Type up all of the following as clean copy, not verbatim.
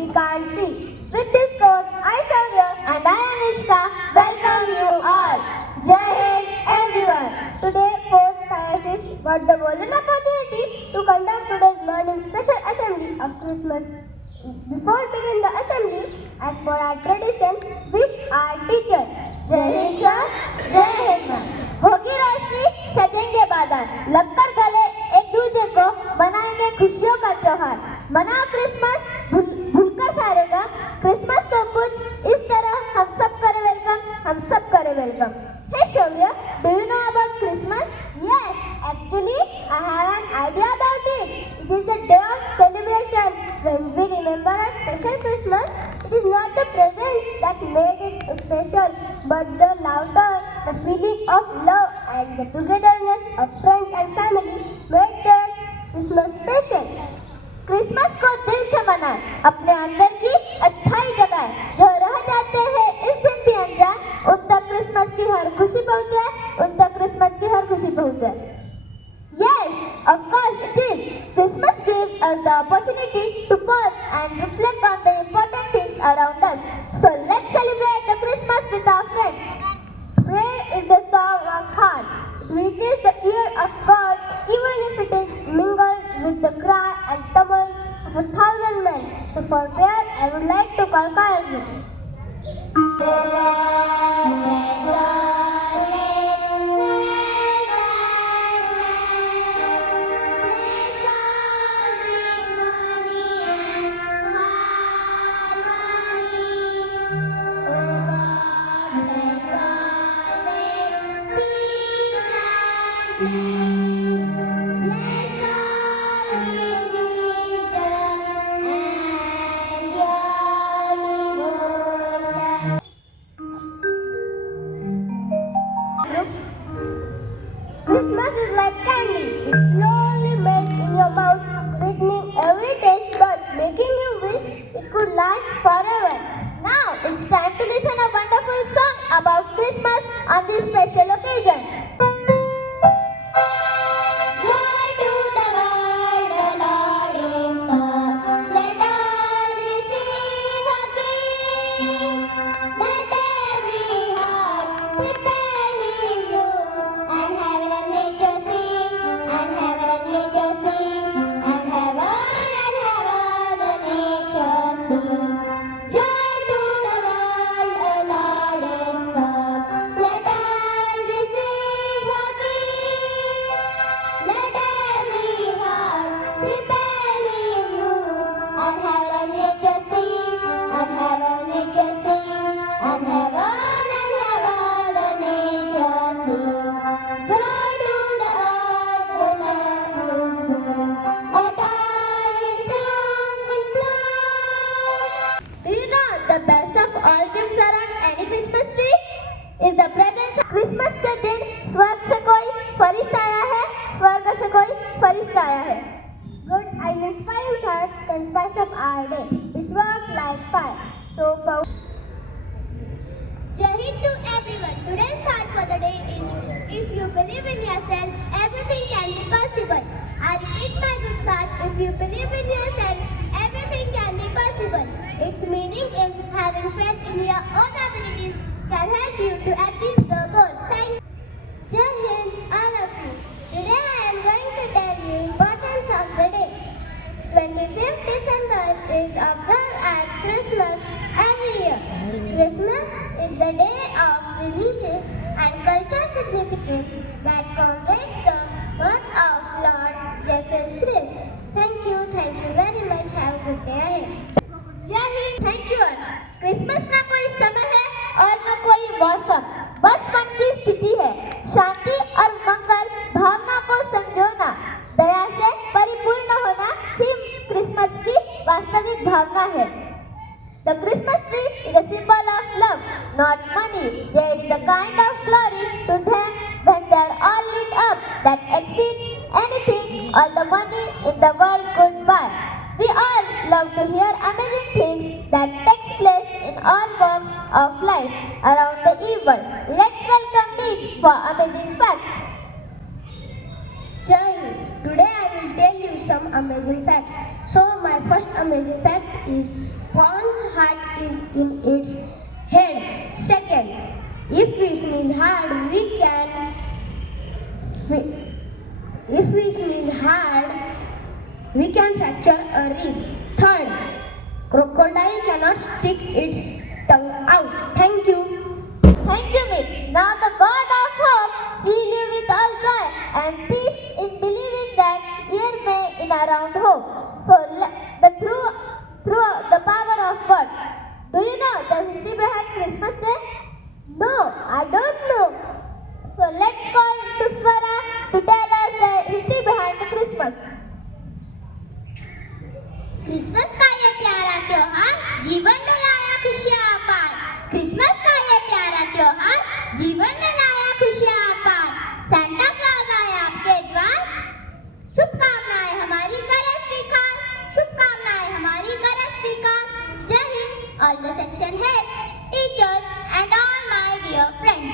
we can't see. With this quote, I Shaurya and I Anushka welcome you all. Jai Hind everyone. Today, 4th Diocese got the golden opportunity to conduct today's morning special assembly of Christmas. Before beginning the assembly, as per our tradition, wish our teachers. Jai Hind sir, Jai Hind ma'am. होगी रोशनी, सजेंगे बादल, लगकर गले एक दूसरे को, मनाएंगे खुशियों का त्योहार. मनाओ क्रिसमस, भूलकर सारे गम. क्रिसमस को कुछ इस तरह हम सब करें वेलकम, हम सब करें welcome. Hey Shaurya, do you know about Christmas? Yes, actually I have an idea about it. It is the day of celebration. When we remember our special Christmas, it is not the presents that made it special, but the laughter, the feeling of love and the togetherness of friends and family made that Christmas special. Christmas को दिल से मनाएं, अपने अंदर की अच्छाई जगाएं. जो रह जाते हैं इस दिन भी अनजान, उन तक क्रिसमस की हर खुशी पहुंचे, उन तक क्रिसमस की हर खुशी पहुंचे. Yes, of course it is. Christmas gives us the opportunity to pause and reflect on the important things around us. So let's celebrate the Christmas with our friends. Prayer is the song of heart. It reaches the ear of God even if it is mingled with the cry and tumult of 1,000 men. So for prayer, I would like to call Kayagni. Christmas is like candy. It slowly melts in your mouth, sweetening every taste buds, making you wish it could last forever. Now it's time to listen a wonderful song about Christmas on this special occasion. Joy to the world, the Lord is come. Let all receive a King. Let every heart prepare Him room, and heaven and nature sing, and heaven and nature sing, and heaven the nature sing. Joy to the world, the Lord is come. Let all receive a King. Let every heart prepare Him room, and heaven and nature sing, and heaven and nature sing, and heaven the nature sing. Joy to the earth, the sun is born. Let all its songs and flow. Do you know the best of all gifts around any Christmas tree is the presence of Christmas के दिन स्वर्ग से कोई फरिश्ता आया है, स्वर्ग से कोई फरिश्ता आया है. Good and inspiring thoughts can spice up our day, which work like fire. So for Jai Hind to everyone. Today's thought for the day is: if you believe in yourself, everything can be possible. I repeat my good thought: if you believe in yourself, everything can be possible. Its meaning is having faith in your own abilities can help you to achieve the goal. Thank you. Jai Hind, all of you. Today I am going to tell you importance of the day. 25th December is observed as Christmas every year. Christmas is the day of religious and cultural significance that commemorates the birth of Lord Jesus Christ. Thank you very much. Have a good day ahead. Jai Hind. Thank you. Christmas ना कोई समय है और न कोई मौसम, बस मन की स्थिति है. शांति और मंगल भावना को संजोना, दया से परिपूर्ण होना ही क्रिसमस की वास्तविक भावना है. The Christmas tree is a symbol of love, not money. There is a kind of glory to them when they are all lit up that exceeds anything all the money in the world could buy. We all love to hear amazing things that take place in all walks of life around the evil. Let's welcome Meet for amazing facts. Jai Hind. Today I will tell you some amazing facts. So my first amazing fact is Pond's heart is in its head. Second, if we sneeze hard, we can fracture a rib. Third, crocodile cannot stick its tongue out. Thank you. Thank you, Mick. Now the God of hope fill you with all joy and peace in believing that year may in around hope. So through the power of God. Do you know the history behind Christmas Day? No, I don't know. So let's call to Swara to tell us the history behind the Christmas. Christmas का ये प्यारा त्योहार जीवन में लाया खुशियाँ अपार। Christmas का ये प्यारा त्योहार जीवन में लाया खुशियाँ अपार। सैंटा क्लॉज आए आपके द्वार, शुभकामनाएं हमारी करें स्वीकार, शुभकामनाएं हमारी करें स्वीकार। जय Hind, all the section heads, teachers and all my dear friends.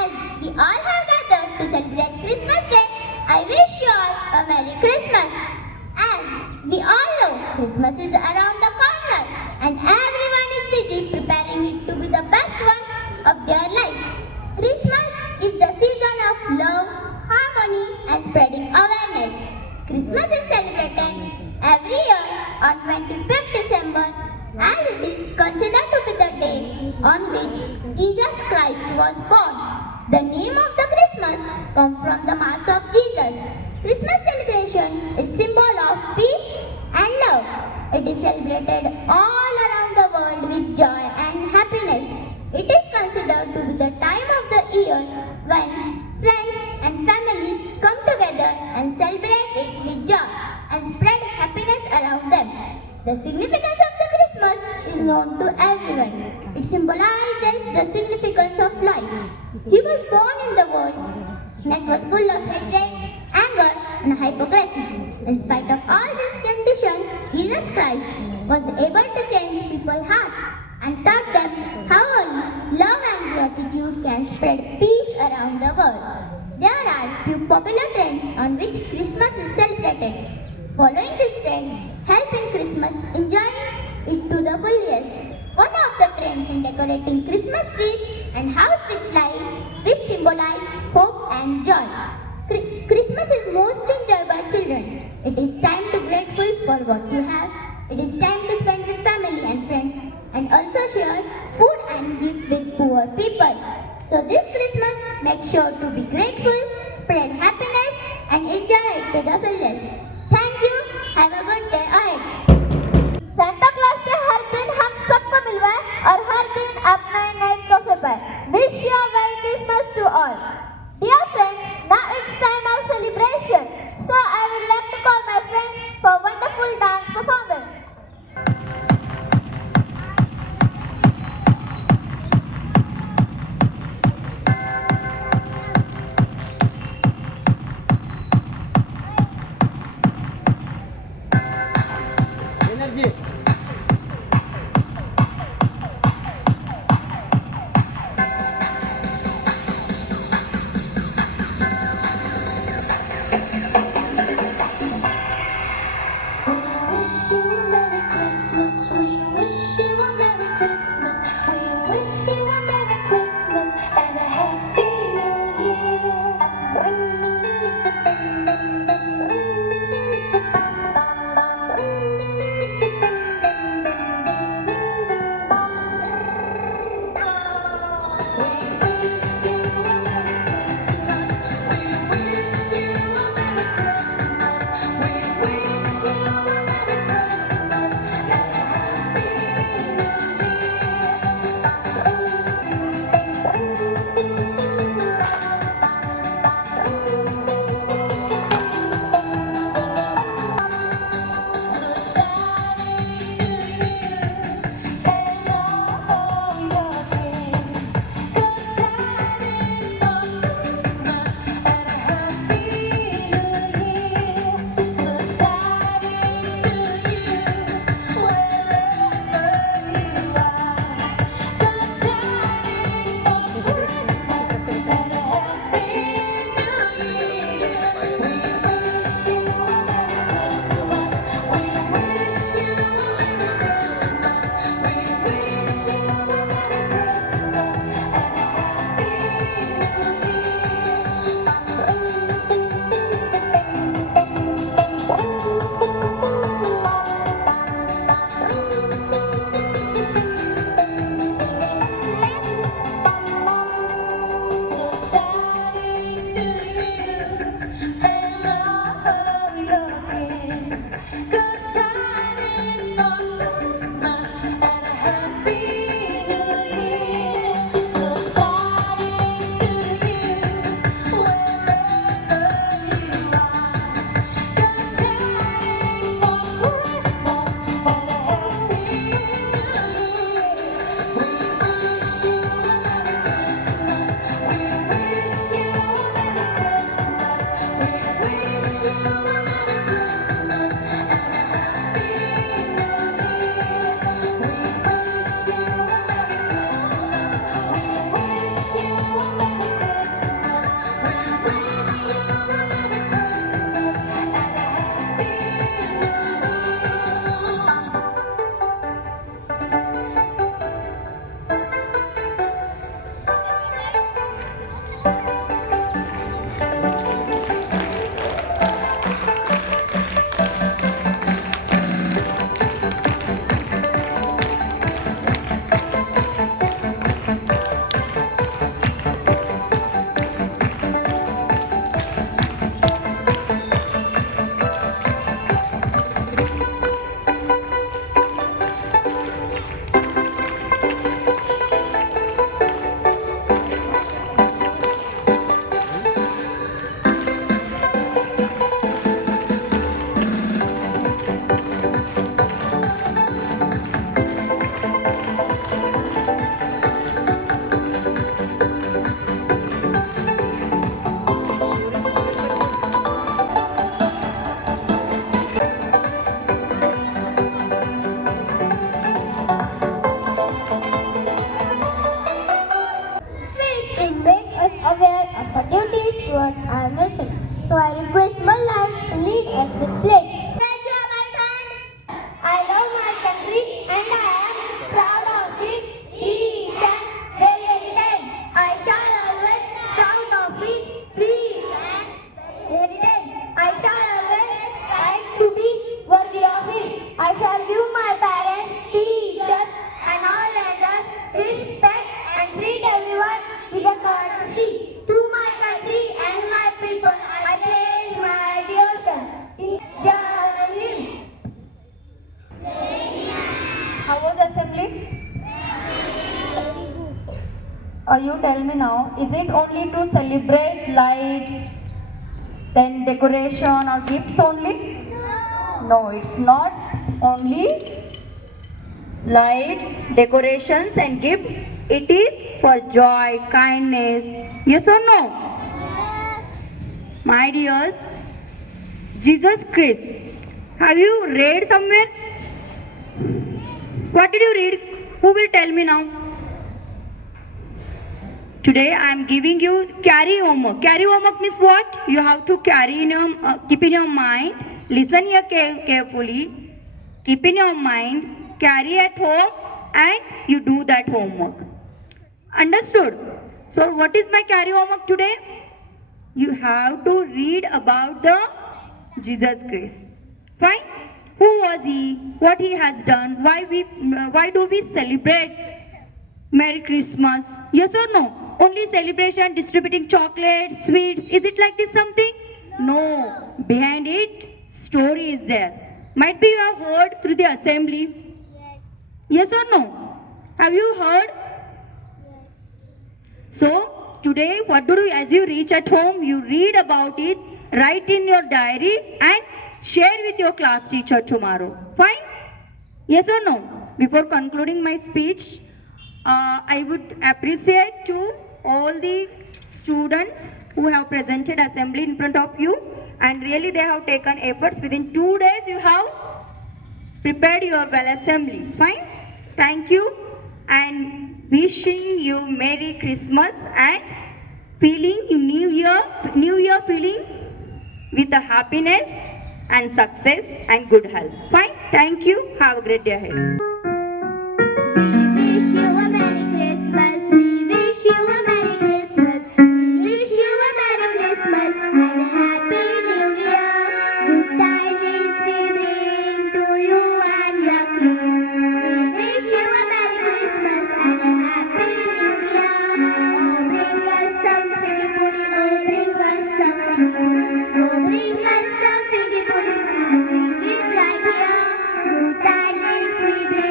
As we all have gathered to celebrate Christmas Day, I wish you all a Merry Christmas. As we all know, Christmas is around the corner and everyone is busy preparing it to be the best one of their life. Christmas is the season of love, harmony and spreading awareness. Christmas is celebrated every year on 25th December as it is considered to be the day on which Jesus Christ was born. The name of the Christmas comes from the Mass of Jesus. Christmas celebration is symbol of peace and love. It is celebrated all around the world with joy and happiness. It is considered to be the time of the year when friends and family come together and celebrate it with joy and spread happiness around them. The significance of the Christmas is known to everyone. It symbolizes the significance of life. He was born in the world that was full of hatred, anger and hypocrisy. In spite of all these conditions, Jesus Christ was able to change people's heart and taught them how only love and gratitude can spread peace around the world. There are few popular trends on which Christmas is celebrated. Following these trends help in Christmas enjoying it to the fullest. One of the trends in decorating Christmas trees and house with lights which symbolize hope and joy. Christmas is mostly enjoyed by children. It is time to be grateful for what you have. It is time to spend with family and friends and also share food and gift with poor people. So this Christmas, make sure to be grateful, spread happiness and enjoy it to the fullest. Thank you. Have a good day ahead. Santa Claus से हर दिन हम सबको मिलवाए और हर दिन अपने नए तोहफे पाए. Wish you a Merry Christmas to all. Dear friends, now it's time of celebration. So I would like to call my friends for a wonderful dance performance. It makes us aware of our duties towards our nation. So I request Mallan to lead us with pledge. Raise your right hand. I love my country and I am proud of its each and every heritage. I shall always proud of its free and heritage. I shall always strive to be worthy of it. I shall give my parents, teachers and all others respect and treat everyone with a courtesy. To my country and my people, I pledge my devotion. Jai Hind. How was assembly? You tell me now, is it only to celebrate lights, then decoration or gifts only? No, it's not only lights, decorations and gifts. It is for joy, kindness. Yes or no? My dears, Jesus Christ. Have you read somewhere? What did you read? Who will tell me now? Today I am giving you carry homework. Carry homework means what? You have to carry in your, keep in your mind. Listen here carefully. Keep in your mind. Carry at home and you do that homework. Understood? So what is my carry homework today? You have to read about the Jesus Christ. Fine? Who was he? What he has done? Why do we celebrate Merry Christmas? Yes or no? Only celebration, distributing chocolates, sweets. Is it like this something? No. Behind it, story is there. Might be you have heard through the assembly. Yes or no? Have you heard? So, today what do you, as you reach at home, you read about it, write in your diary and share with your class teacher tomorrow. Fine? Yes or no? Before concluding my speech, I would appreciate to all the students who have presented assembly in front of you, and really they have taken efforts. Within 2 days you have prepared your well assembly. Fine? Thank you and wishing you Merry Christmas and feeling you New Year feeling with the happiness and success and good health. Fine? Thank you. Have a great day ahead. We wish you a Merry Christmas. We wish you a Merry Christmas. We wish you a Merry Christmas and a Happy New Year. Good tidings we bring to you and your king. We wish you a Merry Christmas and a Happy New Year. Oh, bring us some figgy pudding. Oh, bring us some figgy pudding. Oh, bring us some figgy pudding. And bring it right here. Good tidings we bring.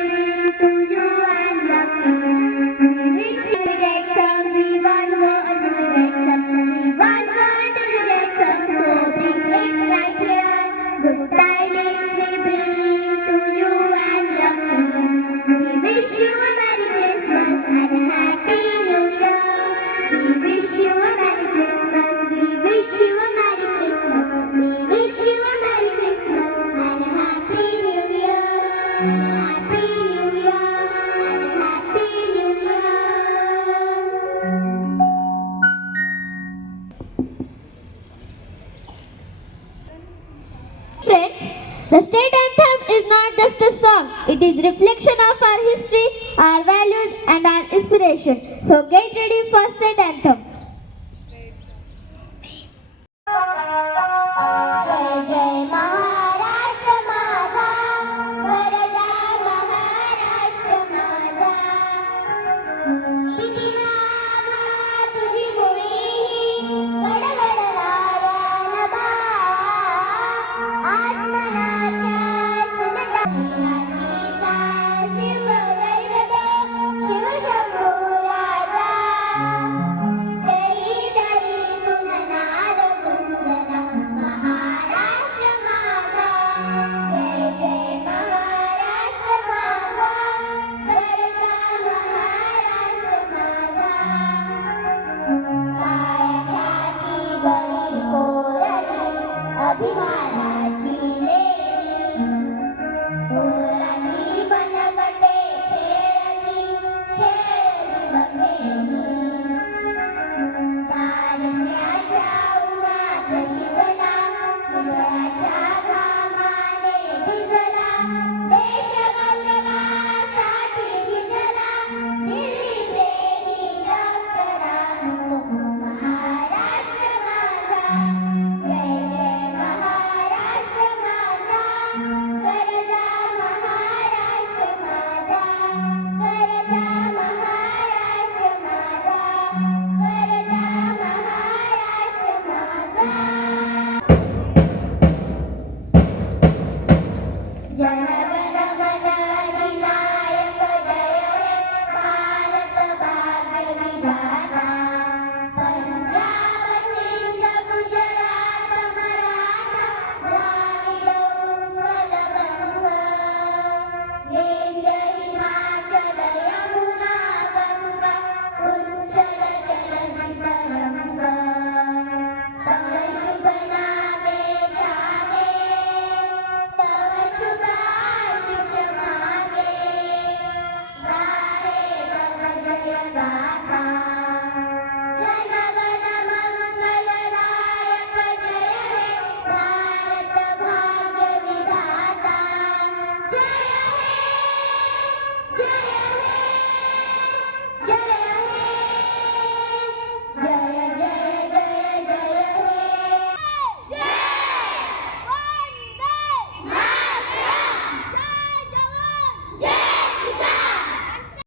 history, our values, and our inspiration. So get ready for state anthem. Jai Jai Mahatma